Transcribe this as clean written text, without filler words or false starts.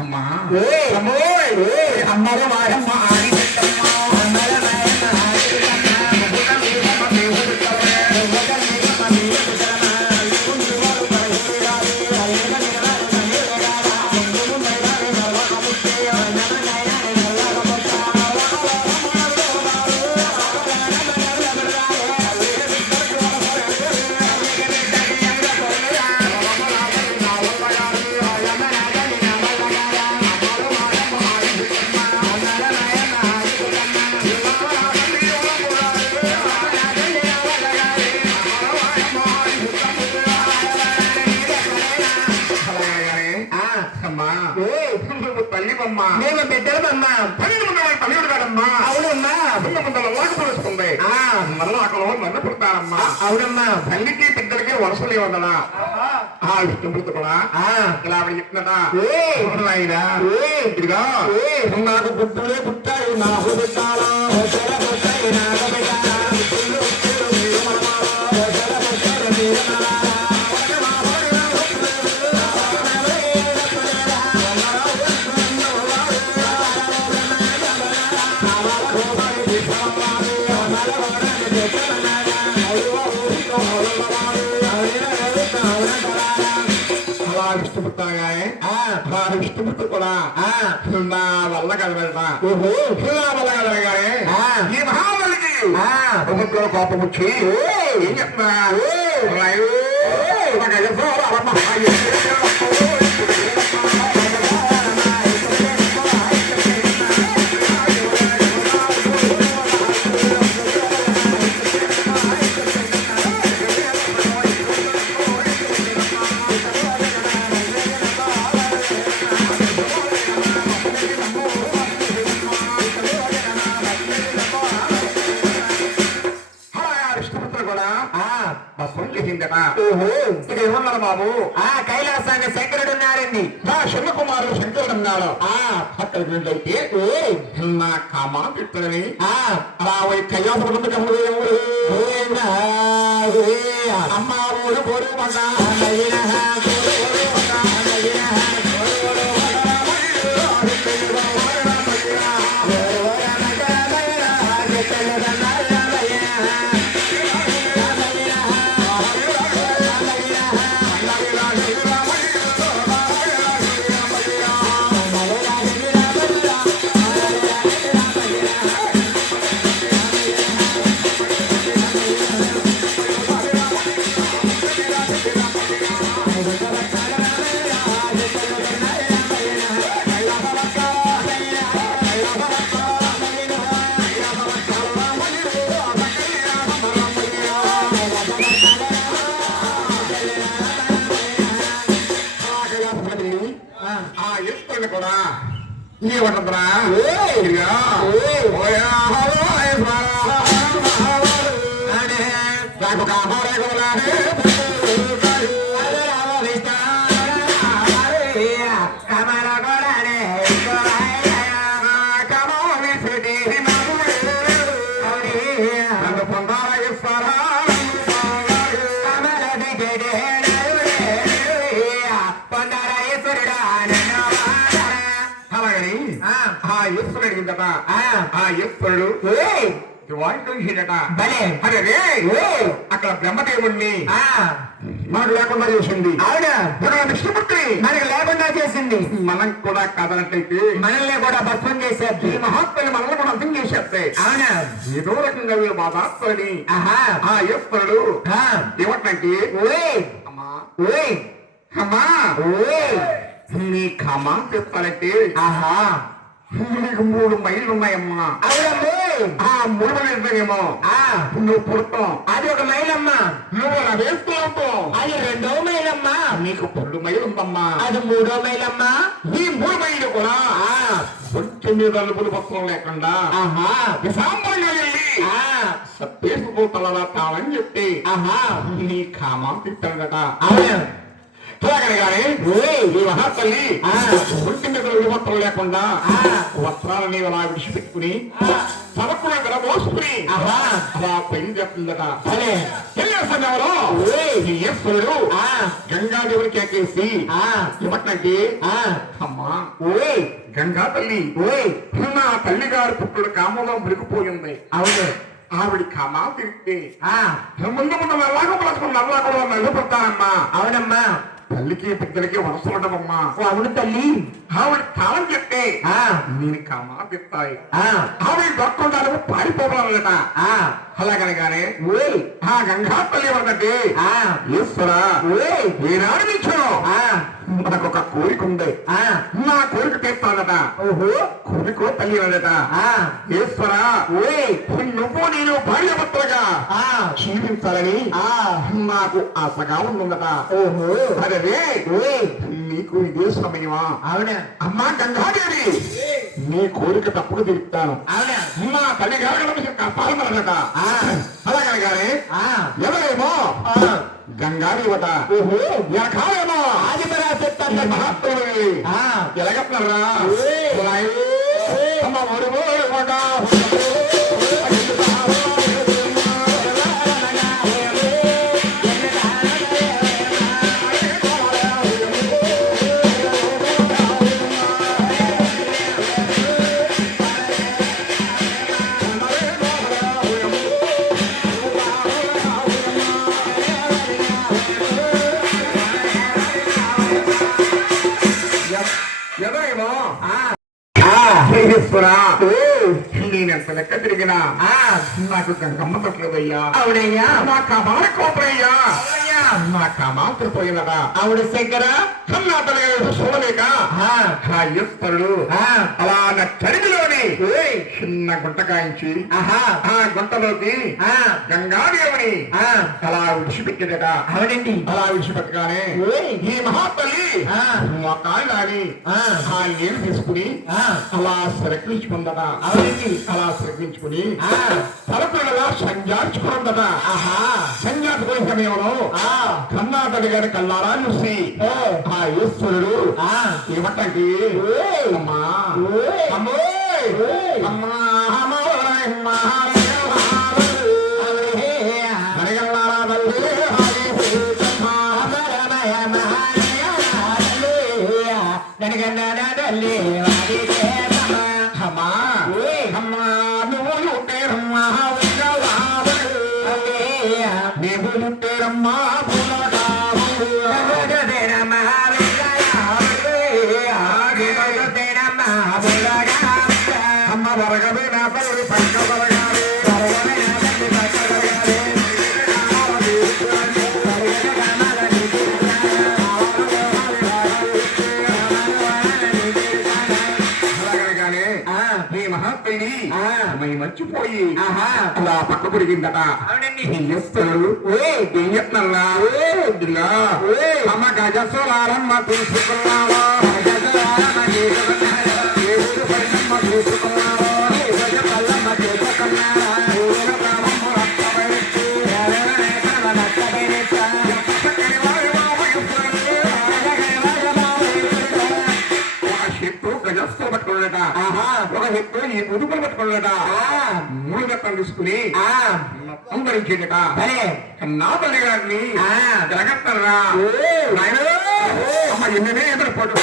అమ్మా అమ్మరు వాడమ్మ ఆడి నేను బిడ్డలమ్మా పల్లెడు కాదమ్మా అవునమ్మా పలుస్తుంది మరలాకలో నన్ను పుడతారమ్మా అవునమ్మా తల్లికి బిడ్డలకి వరుసలు ఇవ్వదా ఆ విష్ణుమూర్తి కూడా ఇలా చెప్తున్నా ఇదిగా నాకు బుద్ధులే పుట్టాయి నాకు పెట్టాలా విష్ణుమూర్తి కూడా నా వల్ల కదలట వల్ల కదలగానే ఈ మహాబలికి కోపం వచ్చి ఏం చెప్తున్నా ఏమన్నారు బాబు కైలాసాన్ని శంకరుడు ఉన్నాడండి శివకుమారుడు శంకరుడు ఉన్నాడు అక్కడికి వెళ్ళైతే నా కామా తిట్టని అలా కైలాస అమ్మ ఊరు గోరు కూడా ఏమంటుందిరా నాకు కాపాడే నన్ను పొందాల ఇస్తారా ఈశ్వరుడు అడిగిందట ఆ ఈశ్వరుడు అక్కడ బ్రహ్మదేవుణ్ణి మనకు లేకుండా చేసింది విష్ణుమూర్తి మనకు లేకుండా చేసింది మనం కూడా కాదన్నట్లయితే మనల్ని కూడా భస్మం చేసేది ఈ మహాత్ములు మనల్ని కూడా అర్థం చేసేస్తే అవునా ఏదో రకంగా వీళ్ళు బాధాత్మని ఆ ఈశ్వరుడు ఏమంటే అమ్మా అమ్మా నీ ఖమా చెప్తారంటే నీకు 3 మైళ్ళు ఉన్నాయమ్మా ఆ 3 మైళ్ళేమో నువ్వు పుడతాం అది 1 మైలమ్మా నువ్వు వేస్తూ ఉంటావు అది 2వ మైలమ్మా నీకు 2 మైలు ఉందమ్మా అది 3వ మైలమ్మా ఈ 3 మైళ్ళు కూడా కొంచెం మీద అలుపులు పత్రం లేకుండా విశాంబరంగా వెళ్ళి సత్తేసుకుంటారా తావని చెప్పి నీ ఖామా తిట్టాడట అలాగనగానే ఈ మహాతల్లి ఒంటి మీద వివత్రం లేకుండా వస్త్రాలని అలా విడిచిపెట్టుకుని సరకులు గల మోసుకుని అలా పెళ్లి చేస్తుందట. పెళ్లి సమయంలో ఈ ఈశ్వరుడు గంగాదేవుని కేకేసి ఏమంటే అమ్మా గంగా తల్లి నా తల్లి గారి పుట్టుడు కామంలో మురిగిపోయింది. అవును, ఆవిడ కామా తిరిగితే ముందు ముందు నల్లాగా పడుకుని నల్లా కూడా నల్లిపోతానమ్మా. అవునమ్మా, తల్లికి బిడ్డలకి వరసలు ఉండవమ్మా. అవును తల్లి, ఆవిడ కాలం చెప్తే నేను కామా తిప్పాయి. ఆవిడ దొక్కుండాలు పారిపోవాలట. అలాగనగానే ఆ గంగా తల్లి ఉన్నట్టే ఈశ్వరా ఏనాడు నిచ్చాను మనకు ఒక కోరిక ఉంది, నా కోరిక తీర్చాలట. ఓహో, కోరికో తల్లి అన్నట. ఈశ్వరా నువ్వు నేను భార్య భర్తలుగా జీవించాలని నాకు ఆశగా ఉందట. ఓహో, అదే నీకు ఇదే సమయమా? అవునా అమ్మా గంగాదేవి, నీ కోరిక తప్పుడు తీరుతాను. నా తల్లి గారు కాపాలన్నట. అలాగనగానే ఎవరేమో గంగాదేవత ఎనకాలేమో ఆదిపరాశక్తి మహాత్ముడు ఎలాగట్లరా అమ్మ నేనెంత లెక్క తిరిగినా నాకు గంగమ్మ తప్పలేదయ్యా. అవునయ్యా, నా కమాల కోపయ్యా, నా కమాత్రిపోయినదా. ఆవిడ శంకర చూడలేక ఈశ్వరుడు అలా నా చరిమిలోని చిన్న గుంట కాయించి ఆ గుంటలోకి గంగాదేవుని అలా విడిచిపెట్టేదట. అవునండి, అలా విడిచిపెట్టగానే ఈ మహాతల్లి మొక్కాలని ఆ నీళ్ళు తీసుకుని అలా సరకించుకుందట. అవునండి, అలా సరకించుకుని తలపిల్లలా సంజార్చుకుందట. సంజార్చుకునే సమయంలో కన్నాతడి గారి కల్లారా చూసి ఆ ఈశ్వరుడు ఏమంటే అమ్మా అమ్మో అమ్మా మర్చిపోయి అలా పక్క పొడిగిందట. అమ్మ గజస్వరారమ్మ తీసుకున్నావా ఒక హెక్కు ఈ ముదుపులు పట్టుకున్నట. మూడు గట్టలు తీసుకుని సంహరించిందట. నా తల్లి గారిని జరగట్టరా అమ్మ ఎన్ననే ఎదురుపోటు